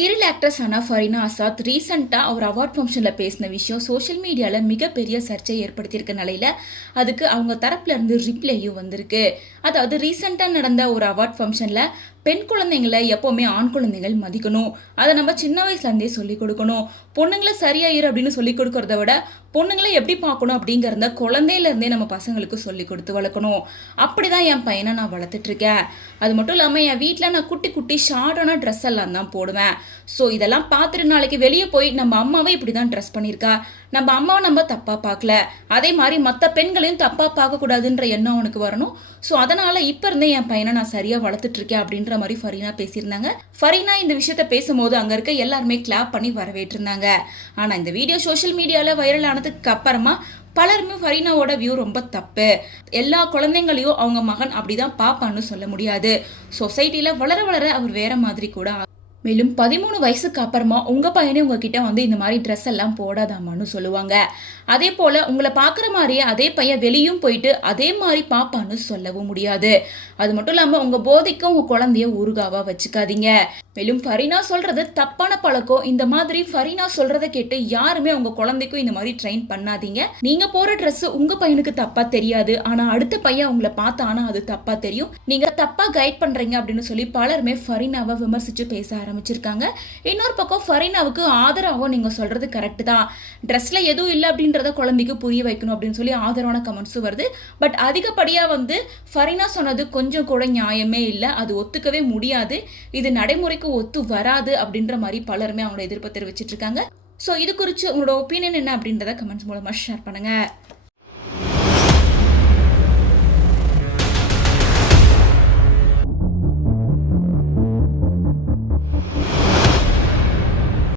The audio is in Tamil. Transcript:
சீரியல் ஆக்ட்ரஸ் ஆனா ஃபரீனா ஆசாத் ரீசெண்டாக ஒரு அவார்ட் ஃபங்க்ஷனில் பேசின விஷயம் சோஷியல் மீடியாவில் மிகப்பெரிய சர்ச்சை ஏற்படுத்தியிருக்க நிலையில் அதுக்கு அவங்க தரப்புல இருந்து ரிப்ளையும் வந்திருக்கு. அதாவது ரீசெண்டாக நடந்த ஒரு அவார்ட் ஃபங்க்ஷனில் பெண் குழந்தைங்களை எப்போவுமே ஆண் குழந்தைகள் மதிக்கணும், அதை நம்ம சின்ன வயசுலேருந்தே சொல்லிக் கொடுக்கணும். பொண்ணுங்களை சரியாயிரு அப்படின்னு சொல்லிக் கொடுக்கறத விட பொண்ணுங்களை எப்படி பார்க்கணும் அப்படிங்கிறத குழந்தையிலேருந்தே நம்ம பசங்களுக்கு சொல்லி கொடுத்து வளர்க்கணும். அப்படி தான் என் பையனை நான் வளர்த்துட்ருக்கேன். அது மட்டும் இல்லாமல் என் வீட்டில் நான் குட்டி குட்டி ஷார்ட்டான ட்ரெஸ் எல்லாம் தான் போடுவேன். ஸோ இதெல்லாம் பார்த்துட்டு நாளைக்கு வெளியே போய் நம்ம அம்மாவை இப்படி தான் ட்ரெஸ் பண்ணியிருக்கா, நம்ம அம்மாவை நம்ம தப்பாக பார்க்கல, அதே மாதிரி மற்ற பெண்களையும் தப்பாக பார்க்கக்கூடாதுன்ற எண்ணம் அவனுக்கு வரணும். ஸோ அதனால் இப்போ இருந்தே என் பையனை நான் சரியாக வளர்த்துட்ருக்கேன் அப்படின்ற மாதிரி ஃபரீனா பேசியிருந்தாங்க. ஃபரீனா இந்த விஷயத்த பேசும்போது அங்கே இருக்க எல்லாருமே கிளாப் பண்ணி வரவேற்றிருந்தாங்க. ஆனால் இந்த வீடியோ சோஷியல் மீடியாவில் வைரல் ஆனதுக்கு அப்புறமா பலருமே ஃபரீனாவோட வியூ ரொம்ப தப்பு, எல்லா குழந்தைங்களையும் அவங்க மகன் அப்படிதான் பாப்பான்னு சொல்ல முடியாது, சொசைட்டியில் வளர வளர அவர் வேற மாதிரி கூட, மேலும் 13 வயசுக்கு அப்புறமா உங்கள் பையனே உங்ககிட்ட வந்து இந்த மாதிரி ட்ரெஸ் எல்லாம் போடாதாமான்னு சொல்லுவாங்க. அதே போல் உங்களை பார்க்குற மாதிரியே அதே பையன் வெளியும் போயிட்டு அதே மாதிரி பாப்பான்னு சொல்லவும் முடியாது. அது மட்டும் இல்லாமல் உங்கள் போதைக்கு உங்கள் குழந்தைய ஊறுகாவாக வச்சுக்காதீங்க. மேலும் ஃபரீனா சொல்கிறது தப்பான பழக்கம். இந்த மாதிரி ஃபரீனா சொல்கிறத கேட்டு யாருமே உங்கள் குழந்தைக்கும் இந்த மாதிரி ட்ரெயின் பண்ணாதீங்க. நீங்கள் போகிற ட்ரெஸ்ஸு உங்கள் பையனுக்கு தப்பாக தெரியாது, ஆனால் அடுத்த பையன் உங்களை பார்த்தானா அது தப்பாக தெரியும், நீங்கள் தப்பாக கைட் பண்ணுறீங்க அப்படின்னு சொல்லி பலருமே ஃபரீனாவை விமர்சித்து பேச ஆரம்பிச்சிருக்காங்க. இன்னொரு பக்கம் ஃபரீனாவுக்கு ஆதரவாகவும் நீங்கள் சொல்கிறது கரெக்டு தான், ட்ரெஸ்ஸில் எதுவும் இல்லை அப்படின்றத குழந்தைக்கு புரிய வைக்கணும் அப்படின்னு சொல்லி ஆதரவான கமெண்ட்ஸும் வருது. பட் அதிகப்படியாக வந்து ஃபரீனா சொன்னது கொஞ்சம் கூட நியாயமே இல்லை, அது ஒத்துக்கவே முடியாது, இது நடைமுறைக்கு ஒத்து வராது அப்படின்ற மாதிரி பலருமே அவங்களோட எதிர்ப்பை தெரிவிச்சிட்டு இருக்காங்க. ஸோ இது குறித்து உங்களோட ஒப்பீனியன் என்ன அப்படின்றத கமெண்ட்ஸ் மூலமாக ஷேர் பண்ணுங்கள்.